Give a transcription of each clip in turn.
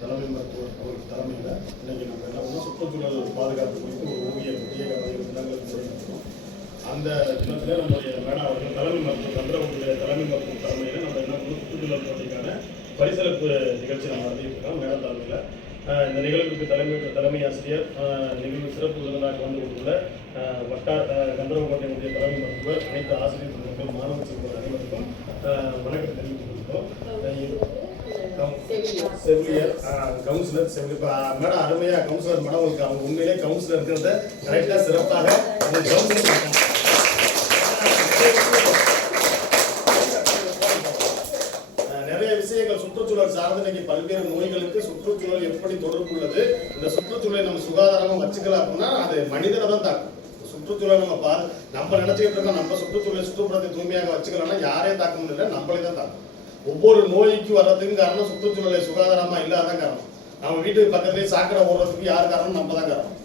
தலைமை மருத்துவர் அவர்கள் தலைமையில் இன்னைக்கு நம்ம என்ன பண்ணோம்? சுற்றுச்சூழல் பாதுகாப்பு குறித்து ஒரு ஓவிய பிரத்யேக வகையில் தினங்களுக்கு அந்த தினத்தில் நம்முடைய மேடம் அவர்கள் தலைமை மருத்துவர் சந்திரகுடைய தலைமை மருத்துவர் தலைமையில் நம்ம என்ன பண்ணோம்? சுற்றுச்சூழல் போட்டிக்கான பரிசளிப்பு நிகழ்ச்சி நம்ம நடத்திட்டு மேடம் தலைமையில். இந்த நிகழ்வுக்கு தலைமை தலைமை ஆசிரியர் நிகழ்வு சிறப்பு விருந்தினராக கலந்து கொண்டுள்ள வட்டார ஆஹ் கந்தரவக்கோட்டையினுடைய தலைமை மருத்துவர் அனைத்து ஆசிரியர் பெருமக்கள் மாணவ செல்வங்கள் அனைவருக்கும் வணக்கம் தெரிவித்துக் கொள்கிறோம். ஆஹ் செவிலியர் ஆஹ் கவுன்சிலர் செவிலியர் மேடம் அருமையாக கவுன்சிலர் மேடம் உங்களுக்கு அவங்க உண்மையிலே கவுன்சிலர் இருக்கிறத கரெக்டாக சிறப்பாக அவங்க கவுன்சிலர் நிறைய விஷயங்கள் சுற்றுச்சூழல் சார்ந்து இன்னைக்கு பல்வேறு நோய்களுக்கு சுற்றுச்சூழல் எப்படி தொடர்பு உள்ளது? இந்த சுற்றுச்சூழலை நம்ம சுகாதாரமா வச்சுக்கலாம் அப்படின்னா அது மனிதனை தான் தாக்கும். சுற்றுச்சூழல் நம்ம பாரு நம்ம நினைச்சுக்கிட்டு இருக்கோம் நம்ம சுற்றுச்சூழலை சுற்றுப்புறத்தை தூய்மையாக வச்சுக்கலாம்னா யாரையும் தாக்க முடியல நம்மளே தான் தாக்கும். ஒவ்வொரு நோய்க்கு வர்றதுக்கும் காரணம் சுற்றுச்சூழலை சுகாதாரமாக இல்லாதான் காரணம். நம்ம வீட்டுக்கு பக்கத்துலேயே சாக்கடை ஓடுறதுக்கு யார் காரணம் நம்ம தான் காரணம்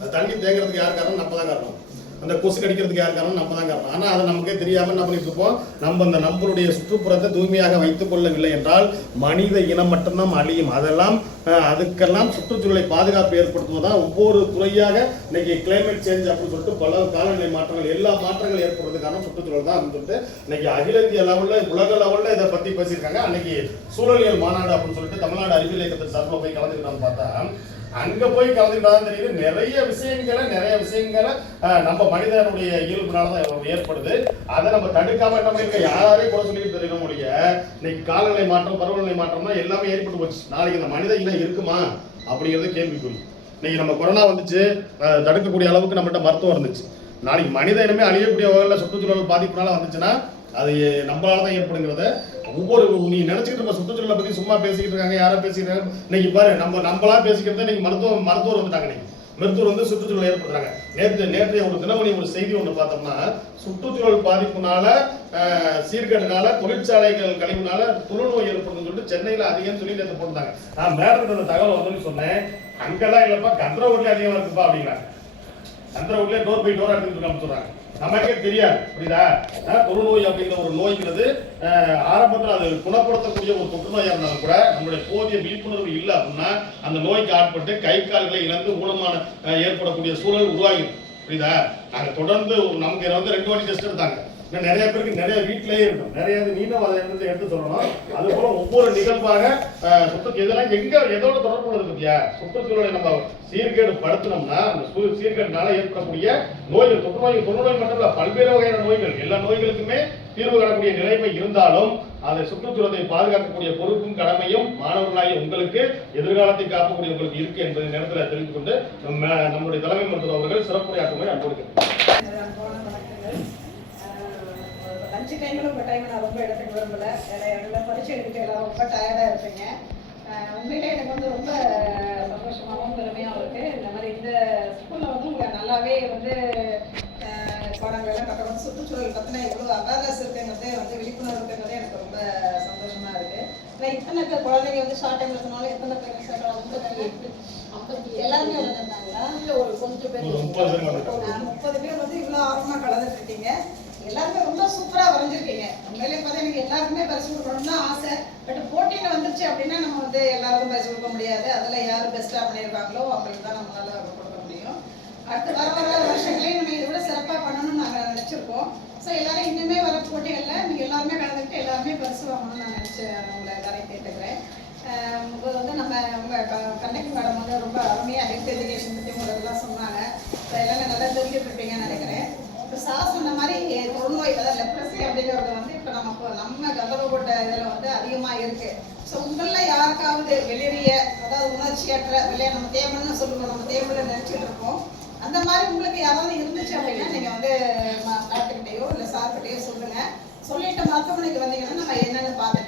அது தண்ணி தேங்கிறதுக்கு யார் காரணம் நம்ம தான் காரணம். அந்த கொசு கடிக்கிறதுக்கு யார் காரணம்? நம்ம தான் காரணம். ஆனால் அதை நமக்கே தெரியாமல் என்ன பண்ணிட்டு இருப்போம் நம்ம அந்த நம்மளுடைய சுற்றுப்புறத்தை தூய்மையாக வைத்துக் கொள்ளவில்லை என்றால் மனித இனம் மட்டும்தான் அழியும். அதெல்லாம் அதுக்கெல்லாம் சுற்றுச்சூழலை பாதுகாப்பு ஏற்படுத்துவதுதான் ஒவ்வொரு துறையாக இன்னைக்கு கிளைமேட் சேஞ்ச் அப்படின்னு சொல்லிட்டு பல காலநிலை மாற்றங்கள் எல்லா மாற்றங்கள் ஏற்படுறதுக்கான சுற்றுச்சூழல் தான் அப்படின்னு சொல்லிட்டு இன்னைக்கு அகில இந்திய லெவலில் உலக லெவலில் இதை பற்றி பேசியிருக்காங்க. அன்னைக்கு சூழலியல் மாநாடு அப்படின்னு சொல்லிட்டு தமிழ்நாடு அறிவியல் இயக்கத்தின் சார்பில் போய் கலந்துக்கிட்டான்னு பார்த்தா அங்க போய் கலந்துக்கிட்டாதான் தெரியுது. நிறைய விஷயங்களை நிறைய விஷயங்களை நம்ம மனிதனுடைய இயல்புனாலதான் ஏற்படுது. அதை நம்ம தடுக்காம என்ன பண்ணிருக்க? யாரையும் கூட சொல்லிட்டு தெரியல முடிய. இன்னைக்கு காலநிலை மாற்றம் பருவநிலை மாற்றம்னா எல்லாமே ஏற்பட்டு போச்சு. நாளைக்கு இந்த மனித இனம் இருக்குமா? அப்படிங்கிறது கேள்விக்குறி. இன்னைக்கு நம்ம கொரோனா வந்துச்சு. தடுக்கக்கூடிய அளவுக்கு நம்மகிட்ட மருத்துவம் இருந்துச்சு. நாளைக்கு மனித இனமே அழியக்கூடிய வகையில் சுற்றுச்சூழல் பாதிப்புனால வந்துச்சுன்னா அது நம்மளால தான் ஏற்படுங்கிறத ஒவ்வொரு நீ நினைச்சுக்கிட்டு நம்ம சுற்றுச்சூழலை பற்றி சும்மா பேசிக்கிட்டு இருக்காங்க யாரோ பேசிக்கிறாங்க இன்னைக்கு பாரு நம்ம நம்மளா பேசிக்கிறத இன்னைக்கு மருத்துவ மருத்துவர் வந்துட்டாங்க இன்னைக்கு. மருத்துவர் வந்து சுற்றுச்சூழல் ஏற்படுத்துறாங்க. நேற்று நேற்றைய ஒரு தினமணி ஒரு செய்தி ஒன்று பார்த்தோம்னா சுற்றுச்சூழல் பாதிப்புனால சீர்கேடுனால தொழிற்சாலைகள் கழிவுனால தொழுநோய் ஏற்படுதுன்னு சொல்லிட்டு சென்னையில் அதிகம் சொல்லி நேற்று போட்டாங்க நான் மேடம் அந்த தகவல் வந்து சொன்னேன். அங்கெல்லாம் இல்லைப்பா கந்தரவுட்லேயே அதிகமாக இருக்குப்பா அப்படிங்கிறாங்க. கந்தரவுட்லேயே டோர் பை டோர் எடுத்துகிட்டு இருக்காங்க நமக்கே தெரியாது. புரியுதா? அஹ், தொழுநோய் அப்படிங்கிற ஒரு நோய்ங்கிறது ஆரம்பத்தில் அது குணப்படுத்தக்கூடிய ஒரு தொற்று நோயாக இருந்தாலும் கூட நம்மளுடைய போதிய விழிப்புணர்வு இல்லை அப்படின்னா அந்த நோய்க்கு ஆட்பட்டு கை கால்களை இழந்து ஊனமான ஏற்படக்கூடிய சூழல் உருவாகிடும். புரியுதா? நாங்க தொடர்ந்து நமக்கு வந்து ரெண்டு வாட்டி டெஸ்ட் எடுத்தாங்க. இன்னும் நிறைய பேருக்கு நிறைய வீட்டிலேயே இருக்கும் நிறைய இது நீனும் அதை எடுத்து எடுத்து சொல்லணும். அது போல ஒவ்வொரு நிகழ்வாக அஹ், சுற்று இதெல்லாம் எங்க எதோட தொடர்பு உள்ளது பத்தியா? சுற்றுச்சூழலை நம்ம சீர்கேடு படுத்தினோம்னா அந்த சூ- சீர்கேடுனால ஏற்படக்கூடிய நோய்கள் தொற்றுநோய் தொற்றுநோய் மட்டும் இல்ல பல்வேறு வகையான நோய்கள். எல்லா நோய்களுக்குமே தீர்வு காணக்கூடிய நிலைமை இருந்தாலும் அதை சுற்றுச்சூழலை பாதுகாக்கக்கூடிய பொறுப்பும் கடமையும் மாணவர்களாகிய உங்களுக்கு எதிர்காலத்தை காக்கக்கூடிய உங்களுக்கு இருக்கு என்பதை நேரத்தில் தெரிந்து கொண்டு நம்ம நம்முடைய தலைமை மருத்துவர் அவர்கள் சிறப்புரையாற்றுமை அன்போடு லஞ்ச் டைமில் உங்கள் டைம் நான் ரொம்ப எடுத்துக்க விரும்பல. வேலை இடத்துல பரிசு எடுக்கலாம் ரொம்ப டயர்டாக இருப்பீங்க. அஹ் உண்மையிலே எனக்கு வந்து ரொம்ப சந்தோஷமாகவும் பெருமையாகவும் இருக்குது இந்த மாதிரி இந்த ஸ்கூலில் வந்து உங்களை நல்லாவே வந்து அஹ், பாடங்கள் கட்டணும் சுற்றுச்சூழல் பற்றின இவ்வளோ அவேர்னஸ் இருக்குங்கிறதே வந்து விழிப்புணர்வு இருக்குங்கிறதே எனக்கு ரொம்ப சந்தோஷமாக இருக்குது ஏன்னா இத்தனை குழந்தைங்க வந்து ஷார்ட் டைம் இருக்கனால எத்தனை பேர் சேர்க்கலாம் ஐம்பத்தி எல்லாருமே வந்திருந்தாங்களா இல்லை ஒரு கொஞ்சம் பேர் முப்பது பேர் வந்து இவ்வளோ ஆர்வமாக கலந்துட்டு இருக்கீங்க. எல்லாருமே ரொம்ப சூப்பராக வரைஞ்சிருக்கீங்க. உண்மையிலே பார்த்தா எனக்கு எல்லாருக்குமே பரிசு கொடுக்கணும்னு தான் ஆசை. பட் போட்டியில் வந்துருச்சு அப்படின்னா நம்ம வந்து எல்லாருக்கும் பரிசு கொடுக்க முடியாது. அதில் யார் பெஸ்ட்டாக பண்ணியிருக்காங்களோ அவங்களுக்கு தான் நம்மளால கொடுக்க முடியும். அடுத்து வர வர வருஷங்களையும் நம்ம இதை விட சிறப்பாக பண்ணணும்னு நாங்கள் நினச்சிருக்கோம். ஸோ எல்லாரும் இன்னுமே வர போட்டிகளில் நீங்கள் எல்லாருமே கலந்துக்கிட்டு எல்லாருமே பரிசு வாங்கணும்னு நான் நினச்சி உங்களை எல்லாரையும் கேட்டுக்கிறேன். இது வந்து நம்ம உங்கள் கண்டக்டர் மேடம் வந்து ரொம்ப அருமையாக ஹெல்த் எஜுகேஷன் பற்றி உங்களெல்லாம் சொன்னாங்க. ஸோ எல்லாமே நல்லா தெரிஞ்சுட்டு இருப்பீங்கன்னு நினைக்கிறேன். இப்போ சார் சொன்ன மாதிரி தொழுநோய் அதாவது லெப்ரசி அப்படிங்கிறது வந்து இப்போ நம்ம நம்ம கதவப்பட்ட இதில் வந்து அதிகமாக இருக்கு. ஸோ உங்களில் யாருக்காவது வெளியேறிய அதாவது உணர்ச்சியற்ற வெளியே நம்ம தேவைன்னு சொல்லுவோம் நம்ம தேவையில் நினச்சிட்டு இருக்கோம். அந்த மாதிரி உங்களுக்கு யாராவது இருந்துச்சு அப்படின்னா நீங்கள் வந்து டாக்டர்கிட்டையோ இல்லை சார்கிட்டையோ சொல்லுங்கள் சொல்லிட்டு மருத்துவமனைக்கு வந்தீங்கன்னா நம்ம என்னென்னு பார்த்துட்டு